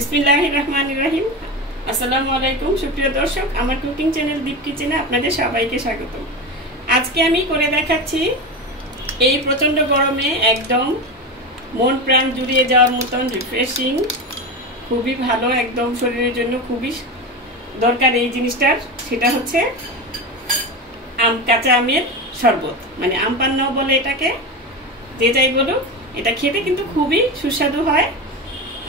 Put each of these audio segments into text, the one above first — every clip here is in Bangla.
বিসমিল্লাহির রহমানির রহিম। আসসালামু আলাইকুম সুপ্রিয় দর্শক, আমার কুকিং চ্যানেল দীপ কিচেনে আপনাদের সবাইকে স্বাগত। আজকে আমি করে দেখাচ্ছি এই প্রচণ্ড গরমে একদম মন প্রাণ জুড়িয়ে যাওয়ার মতন রিফ্রেশিং, খুবই ভালো, একদম শরীরের জন্য খুবই দরকার এই জিনিসটার। সেটা হচ্ছে কাঁচা আমের শরবত, মানে আম পান্নাও বলে এটাকে, যে যাই বলুক। এটা খেতে কিন্তু খুবই সুস্বাদু হয়।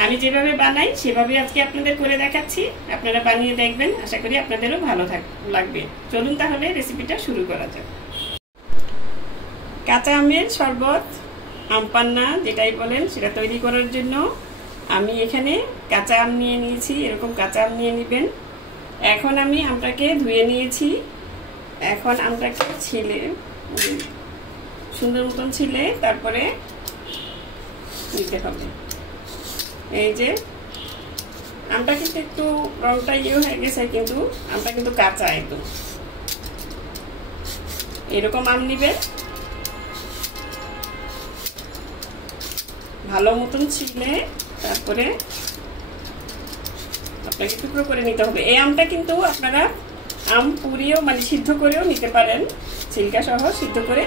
আমি যেভাবে বানাই সেভাবে আজকে আপনাদের করে দেখাচ্ছি, আপনারা বানিয়ে দেখবেন, আশা করি আপনাদেরও ভালো লাগবে। চলুন তাহলে রেসিপিটা শুরু করা যাক। কাঁচা আমের শরবত, আম পান্না যেটাই বলেন, সেটা তৈরি করার জন্য আমি এখানে কাঁচা আম নিয়ে নিয়েছি। এরকম কাঁচা আম নিয়ে নেবেন। এখন আমি আমটাকে ধুয়ে নিয়েছি। এখন আমটাকে ছিলে সুন্দর মতন ছিলে তারপরে নিতে হবে। এই যে আমটা কিন্তু একটু রংটা হয়ে গেছে, কিন্তু আমটা কিন্তু কাঁচা একদম। এরকম আম নিবেন, ভালো মতন ছিলে তারপরে আপনাকে টুকরো করে নিতে হবে। এই আমটা কিন্তু আপনারা আম পুড়িয়েও মানে সিদ্ধ করেও নিতে পারেন, ছিলকা সহ সিদ্ধ করে,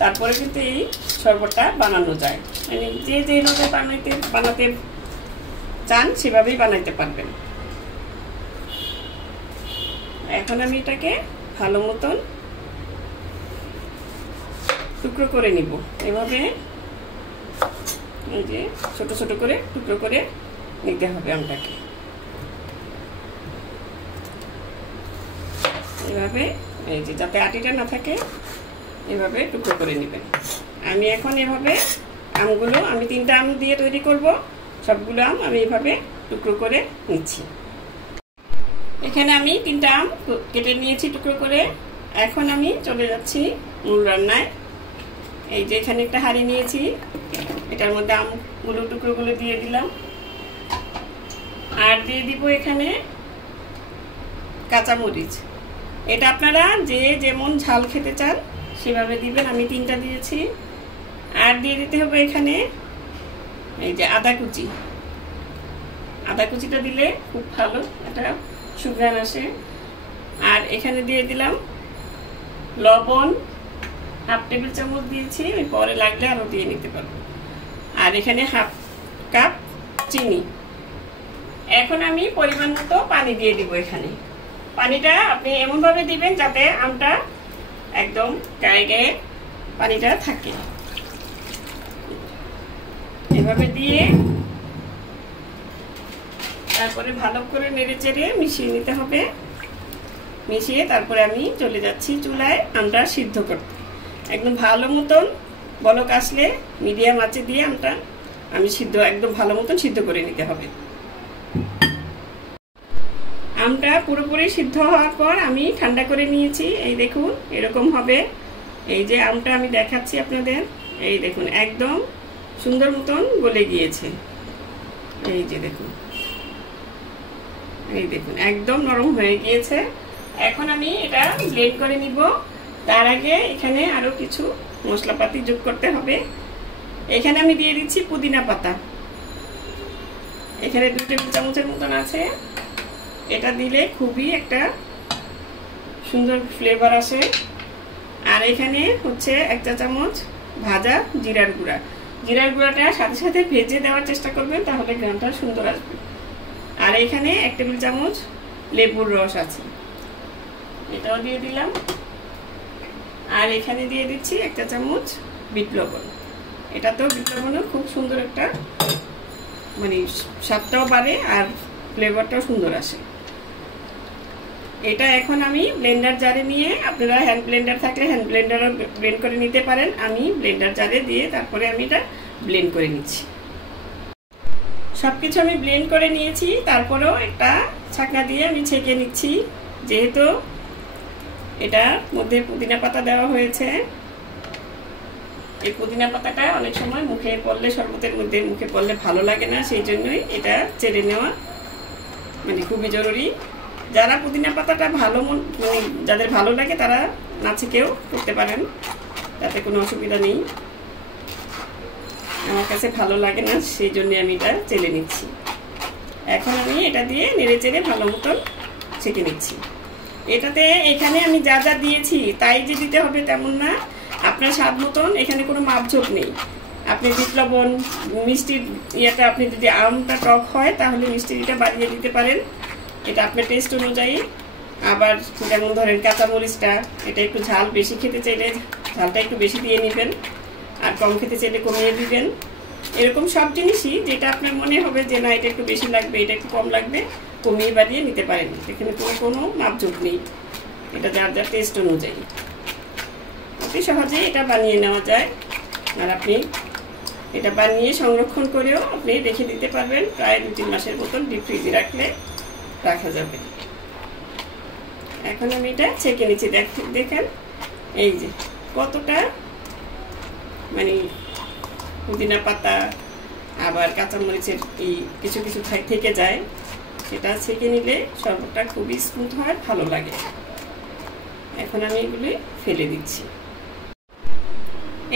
তারপরে কিন্তু এই শরবতটা বানানো যায়। মানে যে যেভাবে বানাতে চান সেভাবেই বানাইতে পারবেন। এখন আমি এটাকে ভালো মতন টুকরো করে নিব। এভাবে এই যে ছোট ছোট করে টুকরো করে নিতে হবে আমটাকে। এভাবে এই যে যাতে আটিটা না থাকে এভাবে টুকরো করে নেবেন। আমি এখন এভাবে আমগুলো, আমি 3টা আম দিয়ে তৈরি করব, সবগুলো আম আমি এভাবে টুকরো করে নিচ্ছি। এখানে আমি 3টা আম কেটে নিয়েছি টুকরো করে। এখন আমি চলে যাচ্ছি মূল রান্নায়। এই যে এখানে একটা হাঁড়ি নিয়েছি, এটার মধ্যে আমগুলো টুকরোগুলো দিয়ে দিলাম, আর দিয়ে দিব এখানে কাঁচামরিচ। এটা আপনারা যে যেমন ঝাল খেতে চান সেভাবে দিবেন। আমি 3টা দিয়েছি। আর দিয়ে দিতে হবে এখানে এই যে আদা কুচি। আদা কুচিটা দিলে খুব ভালো একটা সুঘ্রাণ আসে। আর এখানে দিয়ে দিলাম লবণ, 1/2 টেবিল চামচ দিয়েছি, আমি পরে লাগলে আরো দিয়ে নিতে পারবো। আর এখানে 1/2 কাপ চিনি। এখন আমি পরিমাণ মতো পানি দিয়ে দিব। এখানে পানিটা আপনি এমনভাবে দিবেন যাতে আমটা একদম গায়ে গায়ে পানিটা থাকে। এভাবে দিয়ে তারপরে ভালো করে নেড়ে চেড়ে মিশিয়ে নিতে হবে। মিশিয়ে তারপরে আমি চলে যাচ্ছি চুলায় আমটা সিদ্ধ করতে। একদম ভালো মতন বলক আসলে মিডিয়াম আঁচে দিয়ে আমটা আমি একদম ভালো মতন সিদ্ধ করে নিতে হবে। আমটা পুরোপুরি সিদ্ধ হওয়ার পর আমি ঠান্ডা করে নিয়েছি। এই দেখুন এরকম হবে। এই যে আমটা আমি দেখাচ্ছি আপনাদের, এই দেখুন একদম সুন্দর মতন গলে গিয়েছে। এই যে দেখুন, এই দেখুন একদম নরম হয়ে গিয়েছে। এখন আমি এটা ব্লেন্ড করে নিব। তার আগে এখানে আরো কিছু মশলাপাতি যোগ করতে হবে। এখানে আমি দিয়ে দিচ্ছি পুদিনা পাতা। এখানে 2 টেবিল চামচের মতন আছে। এটা দিলে খুবই একটা সুন্দর ফ্লেভার আসে। আর এখানে হচ্ছে 1 চা চামচ ভাজা জিরার গুঁড়া। জিরার গুঁড়াটা সাথে সাথে ভেজে দেওয়ার চেষ্টা করবেন, তাহলে ঘ্রাণটা সুন্দর আসবে। আর এখানে 1 টেবিল চামচ লেবুর রস আছে, এটাও দিয়ে দিলাম। আর এখানে দিয়ে দিচ্ছি 1 চা চামচ বিট লবণ। এটা তো বিট লবণও খুব সুন্দর একটা মানে স্বাদটাও বাড়ে আর ফ্লেভারটাও সুন্দর আসে। এটা এখন আমি ব্লেন্ডার জারে নিয়ে, আপনারা হ্যান্ড ব্লেন্ডার থাকলে হ্যান্ড ব্লেন্ডারও ব্লেন্ড করে নিতে পারেন। আমি ব্লেন্ডার জারে দিয়ে তারপরে আমি এটা ব্লেন্ড করে নিচ্ছি। সবকিছু আমি ব্লেন্ড করে নিয়েছি, তারপরেও একটা ছাঁকনা দিয়ে আমি ছেঁকে নিচ্ছি। যেহেতু এটার মধ্যে পুদিনা পাতা দেওয়া হয়েছে, এই পুদিনা পাতাটা অনেক সময় মুখে পড়লে, শরবতের মধ্যে মুখে পড়লে ভালো লাগে না, সেই জন্যই এটা চেড়ে নেওয়া মানে খুবই জরুরি। যারা পুদিনা পাতাটা মানে যাদের ভালো লাগে তারা না ছেঁকেও করতে পারেন, তাতে কোনো অসুবিধা নেই। আমার কাছে ভালো লাগে না, সেই জন্য আমি এটা চেলে নিচ্ছি। এখন আমি এটা দিয়ে নেড়ে চেড়ে ভালো মতন ছেঁকে নিচ্ছি। এটাতে এখানে আমি যা যা দিয়েছি তাই যে দিতে হবে তেমন না, আপনার স্বাদ মতন, এখানে কোনো মাপঝোপ নেই। আপনি বিট লবণ, মিষ্টির ইয়েটা আপনি যদি আমটা টক হয় তাহলে মিষ্টিটা বাড়িয়ে দিতে পারেন, এটা আপনার টেস্ট অনুযায়ী। আবার যেমন ধরেন কাঁচামরিচটা, এটা একটু ঝাল বেশি খেতে চাইলে ঝালটা একটু বেশি দিয়ে নেবেন, আর কম খেতে চাইলে কমিয়ে দিবেন। এরকম সব জিনিসই যেটা আপনার মনে হবে যে না এটা একটু বেশি লাগবে, এটা একটু কম লাগবে, কমিয়ে বাড়িয়ে নিতে পারেন। এখানে কোনো মাপঝোপ নেই, এটা যার যার টেস্ট অনুযায়ী অতি সহজেই এটা বানিয়ে নেওয়া যায়। আর আপনি এটা বানিয়ে সংরক্ষণ করেও আপনি রেখে দিতে পারবেন, প্রায় 2-3 মাসের মতন ডিপ ফ্রিজে রাখলে রাখা যাবে। এখন আমি এটা ছেঁকে নিচ্ছি, দেখেন এই যে কতটা মানে পুদিনা পাতা আবার কাঁচামরিচের এই কিছু কিছু থেকে যায়, সেটা ছেঁকে নিলে শরবতটা খুবই স্মুথ হয়, ভালো লাগে। এখন আমি এগুলি ফেলে দিচ্ছি।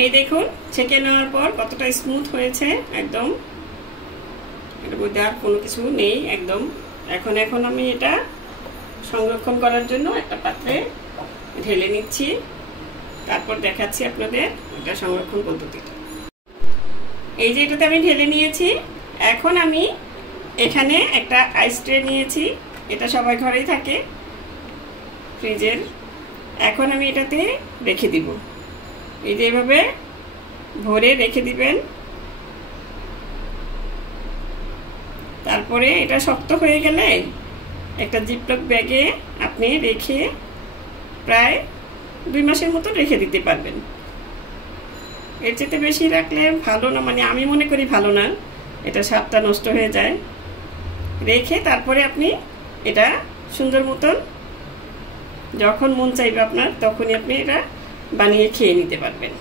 এই দেখুন ছেঁকে নেওয়ার পর কতটা স্মুথ হয়েছে, একদম এর মধ্যে আর কোনো কিছু নেই একদম। এখন আমি এটা সংরক্ষণ করার জন্য একটা পাত্রে ঢেলে নিচ্ছি, তারপর দেখাচ্ছি আপনাদের এটা সংরক্ষণ পদ্ধতিটা। এই যে এটাতে আমি ঢেলে নিয়েছি। এখন আমি এখানে একটা আইস ট্রে নিয়েছি, এটা সবাই ঘরেই থাকে ফ্রিজের। এখন আমি এটাতে রেখে দিব, এই যে এভাবে ভরে রেখে দিবেন। তারপরে এটা শক্ত হয়ে গেলে একটা জিপলক ব্যাগে আপনি রেখে প্রায় 2 মাসের মতো রেখে দিতে পারবেন। এর চেয়ে বেশি রাখলে ভালো না, মানে আমি মনে করি ভালো না, এটা স্বাদটা নষ্ট হয়ে যায়। রেখে তারপরে আপনি এটা সুন্দর মতন যখন মন চাইবে আপনার তখনই আপনি এটা বানিয়ে খেয়ে নিতে পারবেন।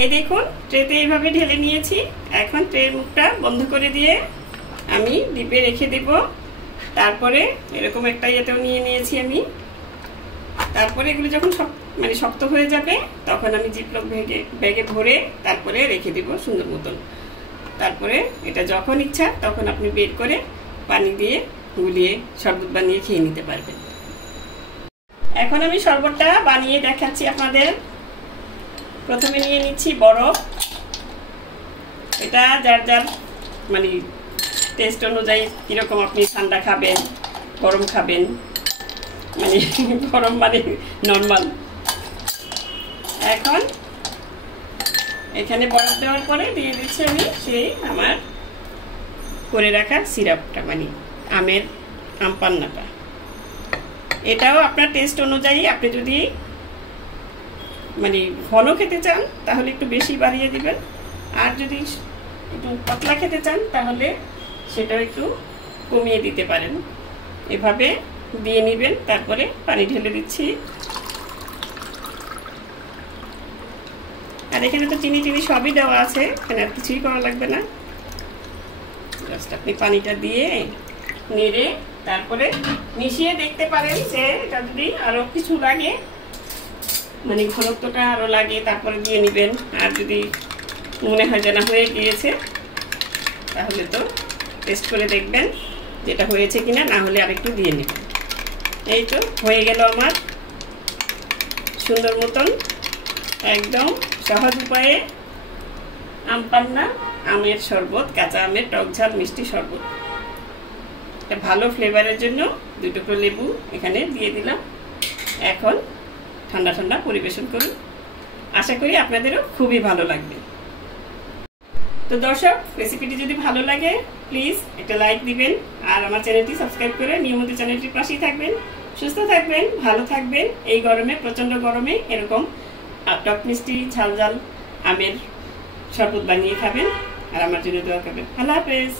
এই দেখুন ট্রেতে এইভাবে ঢেলে নিয়েছি। এখন ট্রের মুখটা বন্ধ করে দিয়ে আমি ডিপে রেখে দেব। তারপরে এরকম একটা ইয়েতেও নিয়ে নিয়েছি আমি। তারপরে এগুলো যখন মানে শক্ত হয়ে যাবে তখন আমি জিপলক ব্যাগে ভরে তারপরে রেখে দেব সুন্দর মতন। তারপরে এটা যখন ইচ্ছা তখন আপনি বের করে পানি দিয়ে গুলিয়ে শরবত বানিয়ে খেয়ে নিতে পারবেন। এখন আমি শরবতটা বানিয়ে দেখাচ্ছি আপনাদের। প্রথমে নিয়ে নিচ্ছি বরফ, এটা যার যার মানে টেস্ট অনুযায়ী কীরকম আপনি ঠান্ডা খাবেন গরম খাবেন, মানে গরম মানে নর্মাল। এখন এখানে বরফ দেওয়ার পরে দিয়ে দিচ্ছি আমি সেই আমার করে রাখা সিরাপটা, মানে আমের আমপান্নাটা। এটাও আপনার টেস্ট অনুযায়ী, আপনি যদি মানে ঘন খেতে চান তাহলে একটু বেশি বাড়িয়ে দিবেন, আর যদি একটু পাতলা খেতে চান তাহলে সেটাও একটু কমিয়ে দিতে পারেন। এভাবে দিয়ে নেবেন। তারপরে পানি ঢেলে দিচ্ছি। আর এখানে তো চিনি সবই দেওয়া আছে, এখানে আর কিছুই করা লাগবে না। জাস্ট আপনি পানিটা দিয়ে নেড়ে তারপরে মিশিয়ে দেখতে পারেন যে এটা যদি আরো কিছু লাগে, মানে ঘনত্বটা আরো লাগে, তারপরে দিয়ে নেবেন। আর যদি মনে হয় যে না হয়ে গিয়েছে তাহলে তো টেস্ট করে দেখবেন যেটা হয়েছে কিনা, না হলে আরেকটু দিয়ে নেবেন। এই তো হয়ে গেল আমার সুন্দর মতন একদম সহজ উপায়ে আমপান্না আমের শরবত, কাঁচা আমের টক ঝাল মিষ্টি শরবত। এটা ভালো ফ্লেভারের জন্য 2 টুকরো লেবু এখানে দিয়ে দিলাম। এখন ঠান্ডা ঠান্ডা পরিবেশন করুন, আশা করি আপনাদেরও খুবই ভালো লাগবে। তো দর্শক, রেসিপিটি যদি ভালো লাগে প্লিজ একটা লাইক দিবেন, আর আমার চ্যানেলটি সাবস্ক্রাইব করে নিয়মিত চ্যানেলটির পাশেই থাকবেন। সুস্থ থাকবেন, ভালো থাকবেন। এই গরমে, প্রচন্ড গরমে এরকম টক মিষ্টি ঝাল ঝাল আমের শরবত বানিয়ে খাবেন, আর আমার জন্য দোয়া করবেন। আল্লাহ হাফেজ।